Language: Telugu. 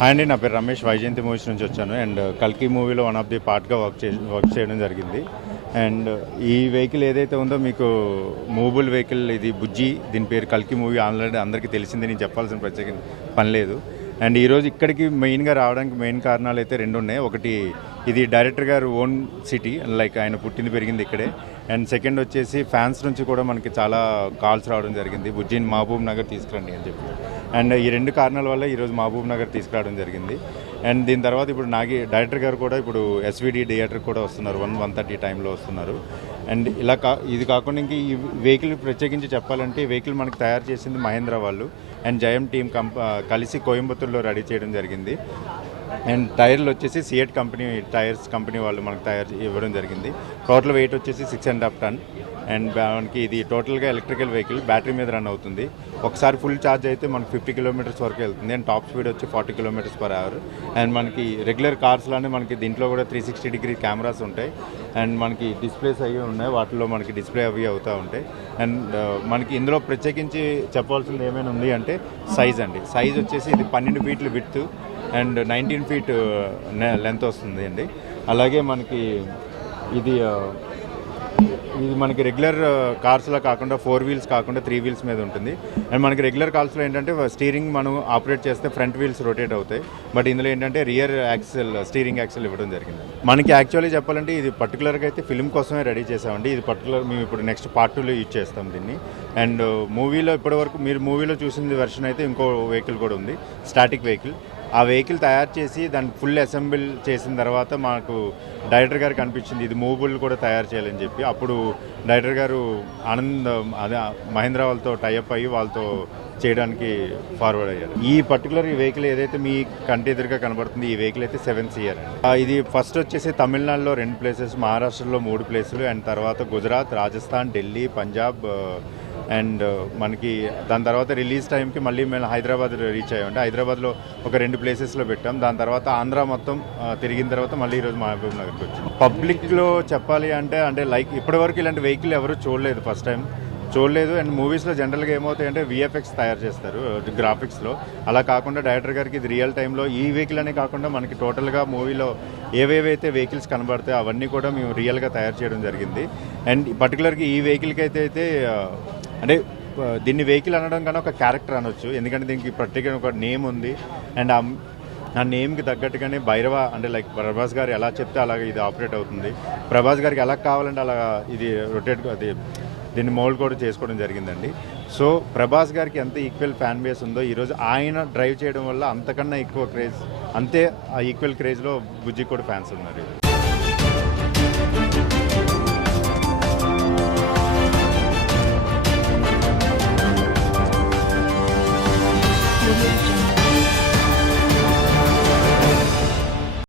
హాయ్ అండి నా పేరు రమేష్. వైజయంతి మూవీస్ నుంచి వచ్చాను. అండ్ కల్కి మూవీలో వన్ ఆఫ్ ది పార్ట్గా వర్క్ చే వర్క్ చేయడం జరిగింది. అండ్ ఈ వెహికల్ ఏదైతే ఉందో మీకు మూవబుల్ వెహికల్ ఇది బుజ్జి దీని పేరు కల్కి మూవీ. ఆల్రెడీ అందరికీ తెలిసింది నేను చెప్పాల్సిన ప్రత్యేక పని లేదు. అండ్ ఈరోజు ఇక్కడికి మెయిన్గా రావడానికి మెయిన్ కారణాలు అయితే రెండు ఉన్నాయి. ఒకటి ఇది డైరెక్టర్ గారు ఓన్ సిటీ లైక్ ఆయన పుట్టింది పెరిగింది ఇక్కడే. అండ్ సెకండ్ వచ్చేసి ఫ్యాన్స్ నుంచి కూడా మనకి చాలా కాల్స్ రావడం జరిగింది. బుజ్జిని మహబూబ్ నగర్ తీసుకురండి అని చెప్పి. అండ్ ఈ రెండు కారణాల వల్ల ఈరోజు మహబూబ్ నగర్ తీసుకురావడం జరిగింది. అండ్ దీని తర్వాత ఇప్పుడు నాగి డైరెక్టర్ గారు కూడా ఇప్పుడు ఎస్విడి థియేటర్ కూడా వస్తున్నారు. వన్ వన్ థర్టీ టైంలో వస్తున్నారు. అండ్ ఇలా కా ఇది కాకుండా ఇంక ఈ వెహికల్ ప్రత్యేకించి చెప్పాలంటే ఈ వెహికల్ మనకి తయారు చేసింది మహేంద్ర వాళ్ళు. అండ్ జయం టీం కంప కలిసి కోయంబత్తూర్లో రెడీ చేయడం జరిగింది. అండ్ టైర్లు వచ్చేసి సిఎట్ కంపెనీ టైర్స్ కంపెనీ వాళ్ళు మనకు తయారు ఇవ్వడం జరిగింది. టోటల్ వెయిట్ వచ్చేసి six and half ton and మనకి ఇది టోటల్గా ఎలక్ట్రికల్ వెహికల్ బ్యాటరీ మీద రన్ అవుతుంది. ఒకసారి ఫుల్ ఛార్జ్ అయితే మనకి ఫిఫ్టీ కిలోమీటర్స్ వరకు వెళ్తుంది. అండ్ టాప్ స్పీడ్ వచ్చి forty kilometres per hour and మనకి రెగ్యులర్ కార్స్లోనే మనకి దీంట్లో కూడా త్రీ సిక్స్టీ డిగ్రీ కెమెరాస్ ఉంటాయి. అండ్ మనకి డిస్ప్లేస్ అవి ఉన్నాయి. వాటిలో మనకి డిస్ప్లే అవి అవుతూ ఉంటాయి. అండ్ మనకి ఇందులో ప్రత్యేకించి చెప్పాల్సింది ఏమైనా ఉంది అంటే సైజ్ అండి. సైజ్ వచ్చేసి ఇది పన్నెండు ఫీట్లు width and nineteen feet length వస్తుంది అండి. అలాగే మనకి ఇది ఇది మనకి రెగ్యులర్ కార్స్లో కాకుండా ఫోర్ వీల్స్ కాకుండా త్రీ వీల్స్ మీద ఉంటుంది. అండ్ మనకి రెగ్యులర్ కార్స్లో ఏంటంటే స్టీరింగ్ మనం ఆపరేట్ చేస్తే ఫ్రంట్ వీల్స్ రొటేట్ అవుతాయి. బట్ ఇందులో ఏంటంటే రియర్ యాక్సెల్ స్టీరింగ్ యాక్సెల్ ఇవ్వడం జరిగింది. మనకి యాక్చువల్లీ చెప్పాలంటే ఇది పర్టికులర్గా అయితే ఫిల్మ్ కోసమే రెడీ చేసామండి. ఇది పర్టికులర్ మేము ఇప్పుడు నెక్స్ట్ పార్ట్ టూలో యూజ్ చేస్తాం దీన్ని. అండ్ మూవీలో ఇప్పటివరకు మీరు మూవీలో చూసిన వెర్షన్ అయితే ఇంకో వెహికల్ కూడా ఉంది. స్టాటిక్ వెహికల్ ఆ వెహికల్ తయారు చేసి దాన్ని ఫుల్ అసెంబుల్ చేసిన తర్వాత మాకు డైరెక్టర్ గారికి అనిపించింది ఇది మూవబుల్ కూడా తయారు చేయాలని చెప్పి. అప్పుడు డైరెక్టర్ గారు ఆనంద్ అదే మహేంద్ర వాళ్ళతో టైఅప్ అయ్యి వాళ్ళతో చేయడానికి ఫార్వర్డ్ అయ్యారు. ఈ పర్టికులర్ ఈ వెహికల్ ఏదైతే మీ కంటి ఎదురుగా కనబడుతుంది ఈ వెహికల్ అయితే సెవెన్ ఇయర్ ఇది ఫస్ట్ వచ్చేసి తమిళనాడులో రెండు ప్లేసెస్ మహారాష్ట్రలో మూడు ప్లేసులు అండ్ తర్వాత గుజరాత్ రాజస్థాన్ ఢిల్లీ పంజాబ్ అండ్ uh, మనకి దాని తర్వాత రిలీజ్ టైంకి మళ్ళీ మేము హైదరాబాద్ రీచ్ అయ్యామంటే హైదరాబాద్లో ఒక రెండు ప్లేసెస్లో పెట్టాం. దాని తర్వాత ఆంధ్ర మొత్తం uh, తిరిగిన తర్వాత మళ్ళీ ఈరోజు మహబూబ్ నగర్కి వచ్చాం. పబ్లిక్లో చెప్పాలి అంటే అంటే లైక్ ఇప్పటివరకు ఇలాంటి వెహికల్ ఎవరు చూడలేదు ఫస్ట్ టైం చూడలేదు. అండ్ మూవీస్లో జనరల్గా ఏమవుతాయంటే విఎఫ్ఎక్స్ తయారు చేస్తారు గ్రాఫిక్స్లో అలా కాకుండా డైరెక్టర్ గారికి ఇది రియల్ టైంలో ఈ వెహికల్ అనే కాకుండా మనకి టోటల్గా మూవీలో ఏవేవైతే వెహికల్స్ కనబడతాయో అవన్నీ కూడా మేము రియల్గా తయారు చేయడం జరిగింది. అండ్ పర్టికులర్గా ఈ వెహికల్కి అయితే అయితే అంటే దీన్ని వెహికల్ అనడం కన్నా ఒక క్యారెక్టర్ అనొచ్చు. ఎందుకంటే దీనికి ప్రత్యేక ఒక నేమ్ ఉంది. అండ్ ఆ నేమ్కి తగ్గట్టుగానే భైరవ అంటే లైక్ ప్రభాస్ గారు ఎలా చెప్తే అలాగే ఇది ఆపరేట్ అవుతుంది. ప్రభాస్ గారికి ఎలా కావాలంటే అలా ఇది రొటేట్ అది దీన్ని మోల్డ్ కూడా చేసుకోవడం జరిగిందండి. సో ప్రభాస్ గారికి ఎంత ఈక్వల్ ఫ్యాన్ బేస్ ఉందో ఈరోజు ఆయన డ్రైవ్ చేయడం వల్ల అంతకన్నా ఎక్కువ క్రేజ్ అంతే ఆ ఈక్వల్ క్రేజ్లో బుజ్జి కూడా ఫ్యాన్స్ ఉన్నారు.